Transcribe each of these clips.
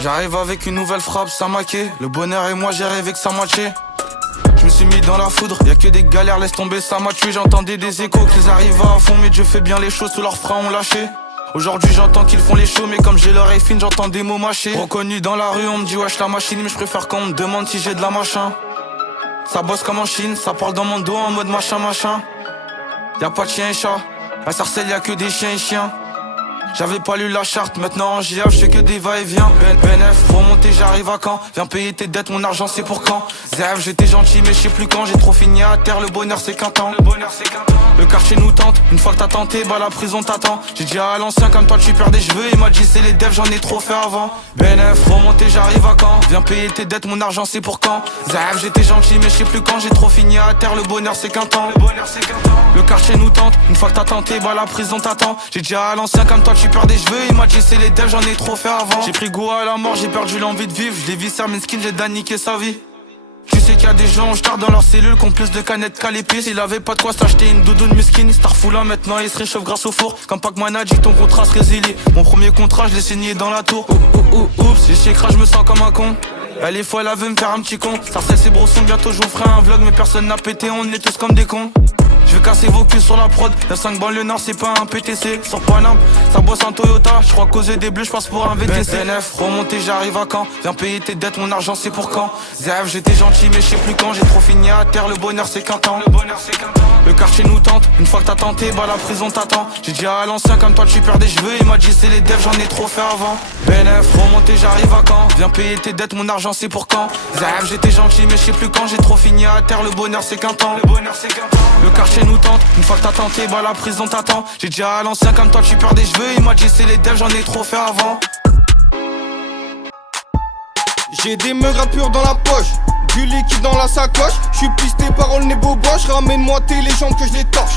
J'arrive avec une nouvelle frappe, ça maquait. Le bonheur et moi j'ai rêvé que ça matchait. Je me suis mis dans la foudre, y'a que des galères, laisse tomber, ça m'a tué. J'entendais des échos qu'ils arrivent à fond, mais Dieu fait bien les choses, tous leurs freins ont lâché. Aujourd'hui j'entends qu'ils font les shows, mais comme j'ai l'oreille fine, j'entends des mots mâchés. Reconnu dans la rue, on me dit wesh la machine, mais je préfère qu'on me demande si j'ai de la machin. Ça bosse comme en Chine, ça parle dans mon dos en mode machin machin. Y'a pas de chien et chat, à Sarcelles y'a que des chiens et chiens. J'avais pas lu la charte, maintenant en GF je fais que des va-et-vient. BNF, remonter j'arrive à quand? Viens payer tes dettes, mon argent c'est pour quand? ZF j'étais gentil mais je sais plus quand. J'ai trop fini à terre, le bonheur c'est qu'un temps. Le quartier nous tente, une fois que t'as tenté, bah la prison t'attend. J'ai dit à l'ancien comme toi tu perds des cheveux. Il m'a dit c'est les devs, j'en ai trop fait avant. BNF, remonter j'arrive à quand? Viens payer tes dettes, mon argent c'est pour quand? ZF j'étais gentil mais je sais plus quand. J'ai trop fini à terre, le bonheur c'est qu'un temps. Le quartier nous tente, une fois que t'as tenté, bah la prison t'attend. J'ai dit à l'ancien comme toi tu perds des cheveux. Il m'a dit c'est les devs, j'en ai trop fait avant. J'ai pris goût à la mort, j'ai perdu l'envie de vivre. Je l'ai vu sur mes skins, j'ai daniqué sa vie. Tu sais qu'il y a des gens, je tarde dans leur cellule, qui ont plus de canettes qu'à l'épice. Il avait pas de quoi s'acheter une doudoune muskin. Starfoula maintenant il se réchauffe grâce au four. Comme Pac-Man a dit ton contrat se résilier. Mon premier contrat je l'ai signé dans la tour. Oups, j'ai chécra, je me sens comme un con. Elle est folle, elle veut me faire un petit con. Sarcelles c'est brosson, bientôt je vous ferai un vlog. Mais personne n'a pété, on est tous comme des cons. Je vais casser vos culs sur la prod. Y'a 5 banlieues nord, c'est pas un PTC. Sur Paname, ça bosse en Toyota. Je crois causer des bleus, je passe pour un VTC. BNF, remonter, j'arrive à quand? Viens payer tes dettes, mon argent c'est pour quand? ZF, j'étais gentil mais je sais plus quand. J'ai trop fini à terre, le bonheur c'est qu'un temps. Le quartier nous tente, une fois que t'as tenté, bah la prison t'attend. J'ai dit à l'ancien comme toi tu perds des cheveux. Il m'a dit c'est les devs, j'en ai trop fait avant. BNF, remonter, j'arrive à quand? Viens payer tes dettes, mon argent c'est pour quand? ZF, j'étais gentil mais je sais plus quand. J'ai trop fini à terre, le bonheur c'est qu'un temps. Le quartier nous tente, une fois que t'as tenté, bah la prison t'attend. J'ai dit à l'ancien comme toi tu perds des cheveux. Il m'a dit c'est les devs, j'en ai trop fait avant. J'ai des meugres purs dans la poche, du liquide dans la sacoche. J'suis pisté, parole n'est boboche. Ramène-moi tes légendes que je les torche.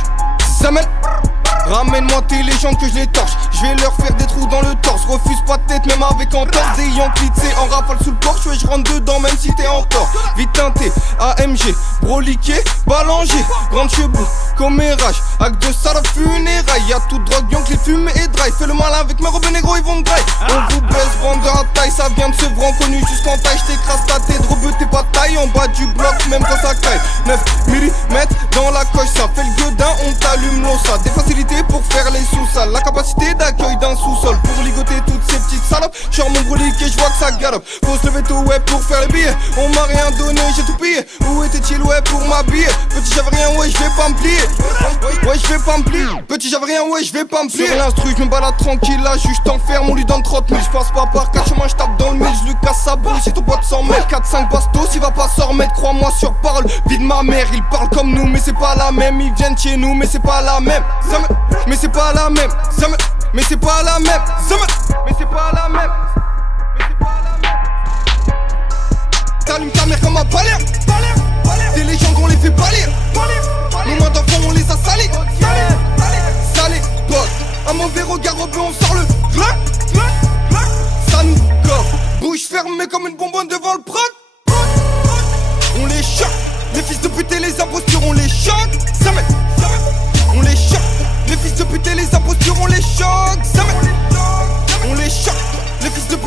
Ramène-moi tes légendes que je les torche. Je vais leur faire des trous dans le torse. Refuse pas de tête même avec entorse. Des Yankees en rafale sous le porche. Ouais, je rentre dedans même si t'es en tort. Vite teinté, AMG, broliqué, balanger. Grande chebou, commérage. Acte de salope funérailles. Y'a toute drogue, Yankee, fume et dry. Fais le malin avec mes robes négro, ils vont me graille. On vous baisse, vendeur à taille. Ça vient de Sevran, connu jusqu'en taille. J't'écrase ta tête, rebeu t'es pas taille. En bas du bloc, même quand ça caille. 9 mm dans la coche, ça fait le gueudin. On t'allume l'ossa. Des facilités pour faire les sous-salles. La capacité d'accueil d'un sous-sol. Pour ligoter toutes ces petites salopes. J'sors mon broliquet, j'vois que ça galope. Faut se lever tôt, ouais, pour faire les billets. On m'a rien donné, j'ai tout pillé. Où était-il, ouais, pour m'habiller? Petit j'avais rien, ouais, j'vais pas me plier. Ouais, j'vais pas me plier. Petit j'avais rien, ouais, j'vais pas me plier. Sur l'instru, j'me balade tranquille, là, juge t'enferme, on lui donne 30 000. J'passe pas par 4 chemins, j'tape dans le mille. J'lui casse sa boule, si ton pote s'en mêle. 4-5 bastos, il va pas s'en remettre, crois-moi sur parole. Vie de ma mère, ils parlent comme nous, mais c'est pas la même. Ils viennent chez nous, mais c'est pas la même. Mais c'est pas la même. Mais c'est pas la même. Mais c'est pas la même. T'allumes ta mère comme un palais. T'es les gens qu'on les fait pâlir. Nos mains d'enfants on les a salis. Salé, pote. Un mauvais regard au bœuf, on sort le glac. Ça nous coffre. Bouche fermée comme une bonbonne devant le proc. On les choque. Les fils de pute et les impostures on les choque. On les choque. Les fils de pute et les impostures on les choque. On les choque. Les fils de pute